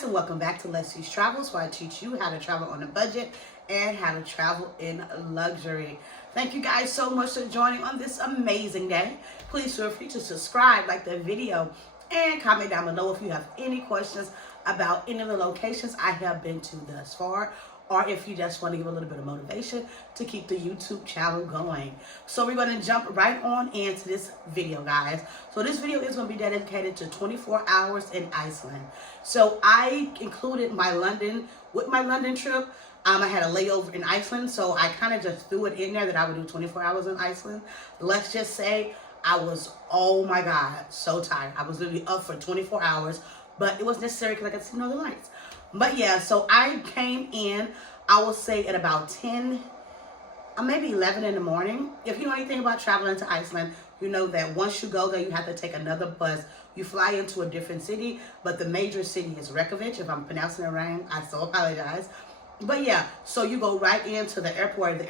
guys, and welcome back to Let's Use Travels, where I teach you how to travel on a budget and how to travel in luxury. Thank you guys so much for joining on this amazing day. Please feel free to subscribe, like the video, and comment down below if you have any questions about any of the locations I have been to thus far, or if you just want to give a little bit of motivation to keep the YouTube channel going. So we're going to jump right on into this video, guys. So this video is going to be dedicated to 24 hours in Iceland. So I included my London trip. I had a layover in Iceland, so I kind of just threw it in there that I would do 24 hours in Iceland. Let's just say I was, oh my God, so tired. I was literally up for 24 hours, but it was necessary because I could see Northern Lights. But yeah, so I came in, I will say at about 10, maybe 11 in the morning. If you know anything about traveling to Iceland, you know that once you go there, you have to take another bus. You fly into a different city, but the major city is Reykjavik. If I'm pronouncing it wrong, I so apologize. But yeah, so you go right into the airport.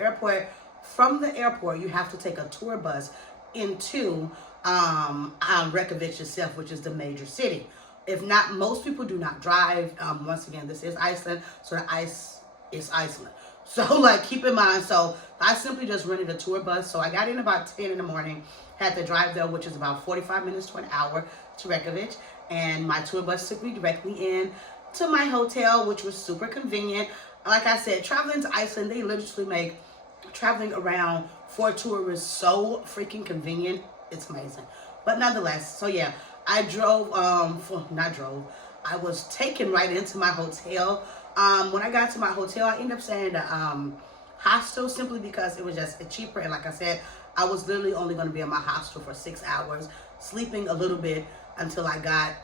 From the airport, you have to take a tour bus into Reykjavik itself, which is the major city. If not, most people do not drive. Once again, this is Iceland, so the ice is Iceland. So like, keep in mind, so I simply just rented a tour bus. So I got in about 10 in the morning, had to drive there, which is about 45 minutes to an hour to Reykjavik. And my tour bus took me directly in to my hotel, which was super convenient. Like I said, traveling to Iceland, they literally make traveling around for tourists so freaking convenient. It's amazing. But nonetheless, so yeah, I drove, I was taken right into my hotel. When I got to my hotel, I ended up staying in the hostel simply because it was just cheaper. And like I said, I was literally only going to be in my hostel for 6 hours, sleeping a little bit until I got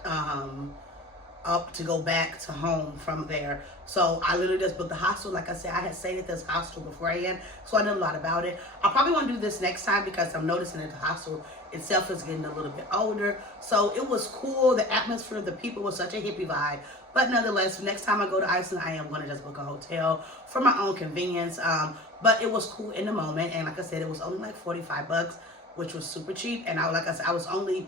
up to go back to home from there. So I literally just booked the hostel. Like I said, I had stayed at this hostel beforehand, so I know a lot about it. I probably want to do this next time because I'm noticing that the hostel itself is getting a little bit older. So it was cool. The atmosphere, the people was such a hippie vibe. But nonetheless, next time I go to Iceland, I am going to just book a hotel for my own convenience. But it was cool in the moment. And like I said, it was only like 45 bucks, which was super cheap. And like I said, I was only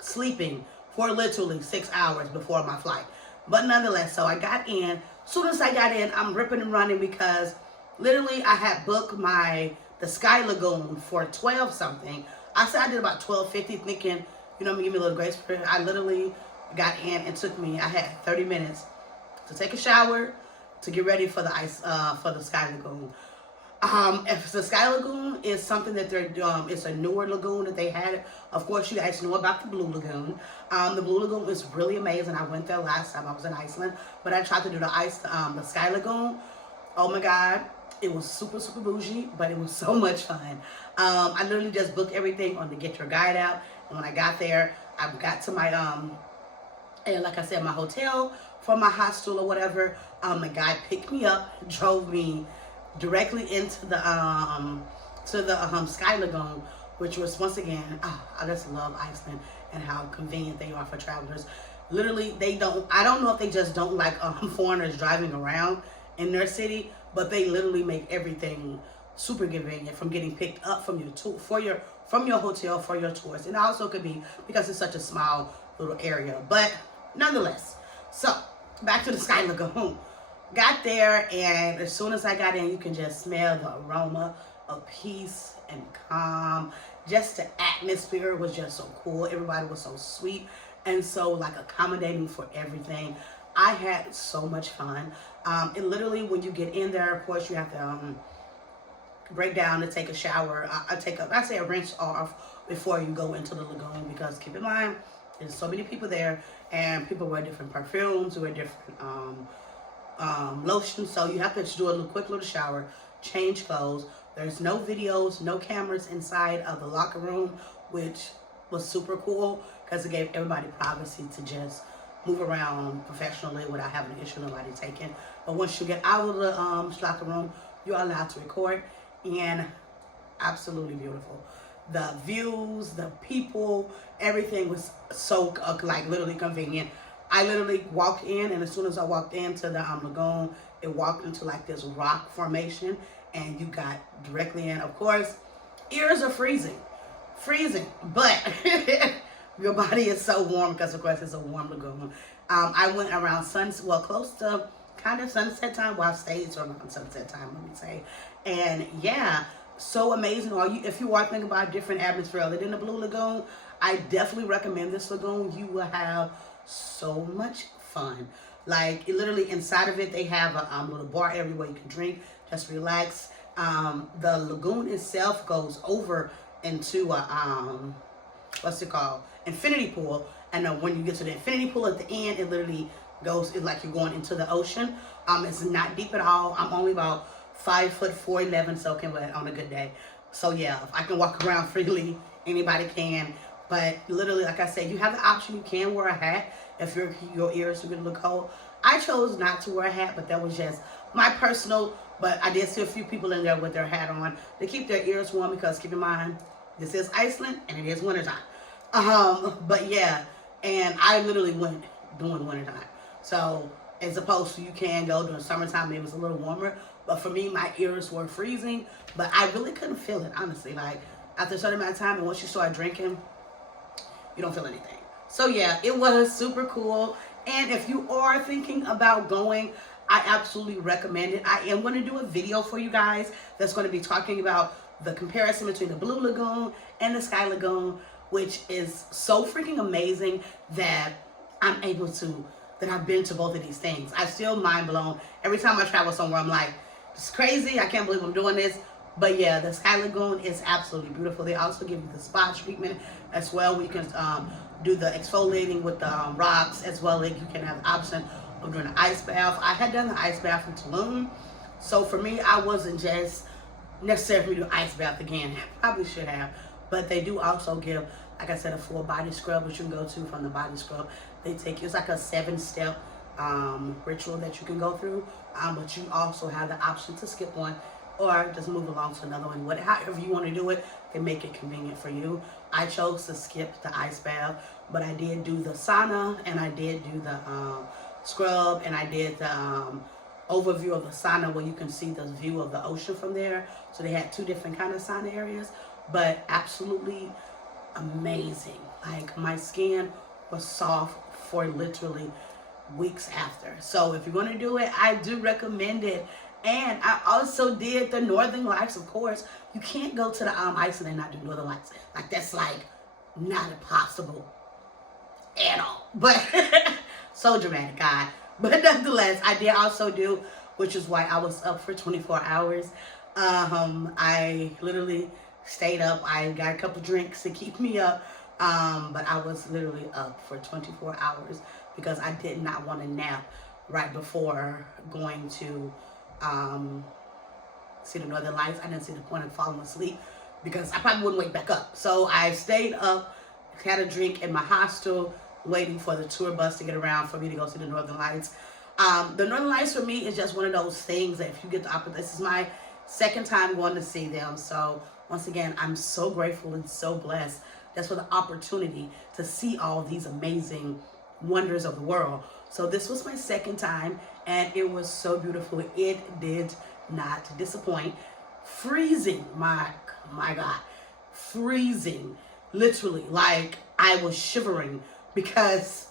sleeping for literally 6 hours before my flight. But nonetheless, so I got in. As soon as I got in, I'm ripping and running because literally I had booked the Sky Lagoon for 12 something. I said I did about 12.50 thinking, you know, give me a little grace period. I literally got in and I had 30 minutes to take a shower, to get ready for the Sky Lagoon. If the Sky Lagoon is something that they're it's a newer lagoon that they had. Of course, you guys know about the Blue Lagoon. The Blue Lagoon is really amazing. I went there last time I was in Iceland, but I tried to do the Sky Lagoon. Oh my God, it was super, super bougie, but it was so much fun. I literally just booked everything on the Get Your Guide app, and when I got there, I got to my and like I said, my hotel from my hostel or whatever. The guy picked me up, drove me directly into the Sky Lagoon, which was, once again, I just love Iceland and how convenient they are for travelers. Literally, I don't know if they just don't like foreigners driving around in their city, but they literally make everything super convenient, from getting picked up from your hotel for your tours. And also could be because it's such a small little area, but nonetheless. So back to the Sky Lagoon. Got there, and as soon as I got in, you can just smell the aroma of peace and calm. Just the atmosphere was just so cool. Everybody was so sweet and so like accommodating for everything. I had so much fun. And literally, when you get in there, of course, you have to break down to take a shower. I say a rinse off before you go into the lagoon, because keep in mind, there's so many people there, and people wear different perfumes, wear different lotion. So you have to do a quick little shower, change clothes. There's no videos, no cameras inside of the locker room, which was super cool because it gave everybody privacy to just move around professionally without having an issue, nobody taking. But once you get out of the locker room, you're allowed to record, and absolutely beautiful. The views, the people, everything was so like literally convenient. I literally walked in, and as soon as I walked into the lagoon, it walked into like this rock formation, and you got directly in. Of course, ears are freezing, but your body is so warm because, of course, it's a warm lagoon. I went around close to kind of sunset time. Well, I stayed till around sunset time, let me say. And yeah, so amazing. Or if you are thinking about different atmosphere other than the Blue Lagoon, I definitely recommend this lagoon. You will have so much fun. Like literally inside of it, they have a little bar area where you can drink, just relax. The lagoon itself goes over into a what's it called? Infinity pool. And when you get to the infinity pool at the end, it literally goes, it's like you're going into the ocean. It's not deep at all. I'm only about 5'4", 4'11", soaking wet on a good day. So yeah, if I can walk around freely, anybody can. But literally, like I said, you have the option. You can wear a hat if your ears are going to look cold. I chose not to wear a hat, but that was just my personal. But I did see a few people in there with their hat on to keep their ears warm, because keep in mind, this is Iceland and it is wintertime. But yeah, and I literally went during wintertime. So as opposed to you can go during summertime, maybe it's a little warmer. But for me, my ears were freezing, but I really couldn't feel it, honestly. Like after a certain amount of time, and once you start drinking, you don't feel anything. So yeah, it was super cool. And if you are thinking about going, I absolutely recommend it. I am going to do a video for you guys that's going to be talking about the comparison between the Blue Lagoon and the Sky Lagoon, which is so freaking amazing that I've been to both of these things. I'm still mind blown. Every time I travel somewhere, I'm like, it's crazy. I can't believe I'm doing this. But yeah, the Sky Lagoon is absolutely beautiful. They also give you the spa treatment as well, where you can do the exfoliating with the rocks, as well as you can have the option of doing an ice bath. I had done the ice bath in Tulum. So for me, I wasn't just necessarily do ice bath again. I probably should have. But they do also give, like I said, a full body scrub, which you can go to. From the body scrub, they take you, it's like a 7-step ritual that you can go through. But you also have the option to skip one or just move along to another one. However you want to do it, they make it convenient for you. I chose to skip the ice bath, but I did do the sauna, and I did do the scrub, and I did the overview of the sauna, where you can see the view of the ocean from there. So they had 2 different kind of sauna areas, but absolutely amazing. Like my skin was soft for literally weeks after. So if you're going to do it, I do recommend it. And I also did the Northern Lights, of course. You can't go to the Iceland and not do Northern Lights. Like that's like not possible at all. But so dramatic, God. But nonetheless, I did also do, which is why I was up for 24 hours. I literally stayed up. I got a couple drinks to keep me up. But I was literally up for 24 hours because I did not want to nap right before going to see the Northern Lights. I didn't see the point of falling asleep because I probably wouldn't wake back up. So I stayed up, had a drink in my hostel, waiting for the tour bus to get around for me to go see the Northern Lights. The Northern Lights for me is just one of those things that if you get the opportunity, this is my second time going to see them. So once again, I'm so grateful and so blessed just for the opportunity to see all these amazing wonders of the world. So this was my second time, and it was so beautiful. It did not disappoint. Freezing, my God, freezing, literally. Like I was shivering because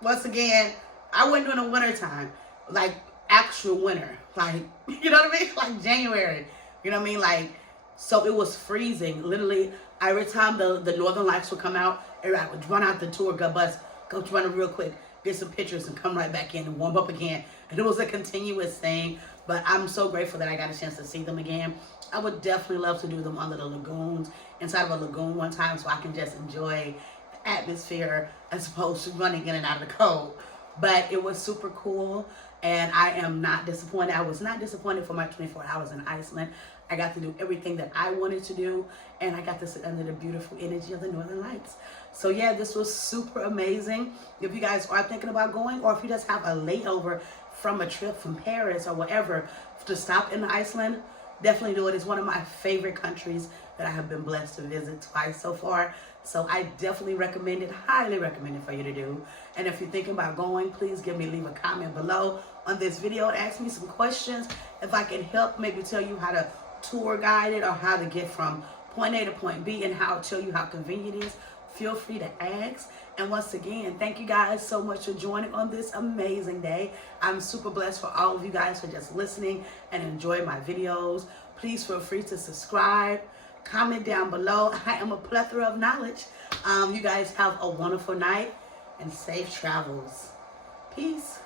once again, I went during the winter time, like actual winter, like, you know what I mean? Like January, you know what I mean? Like, so it was freezing. Literally, every time the Northern Lights would come out, everybody would run out the tour bus, go run real quick, get some pictures, and come right back in and warm up again. And it was a continuous thing. But I'm so grateful that I got a chance to see them again. I would definitely love to do them under the lagoons, inside of a lagoon one time, so I can just enjoy the atmosphere as opposed to running in and out of the cold. But it was super cool, and I am not disappointed. I was not disappointed for my 24 hours in Iceland. I got to do everything that I wanted to do, and I got to sit under the beautiful energy of the Northern Lights. So yeah, this was super amazing. If you guys are thinking about going, or if you just have a layover from a trip from Paris or whatever to stop in Iceland, definitely do it. It's one of my favorite countries that I have been blessed to visit twice so far. So I definitely recommend it, highly recommend it for you to do. And if you're thinking about going, please leave a comment below on this video and ask me some questions. If I can help, maybe tell you how to tour guide it or how to get from point A to point B, and how tell you how convenient it is. feel free to ask. And once again, thank you guys so much for joining on this amazing day. I'm super blessed for all of you guys for just listening and enjoying my videos. Please feel free to subscribe, comment down below. I am a plethora of knowledge. You guys have a wonderful night and safe travels. Peace.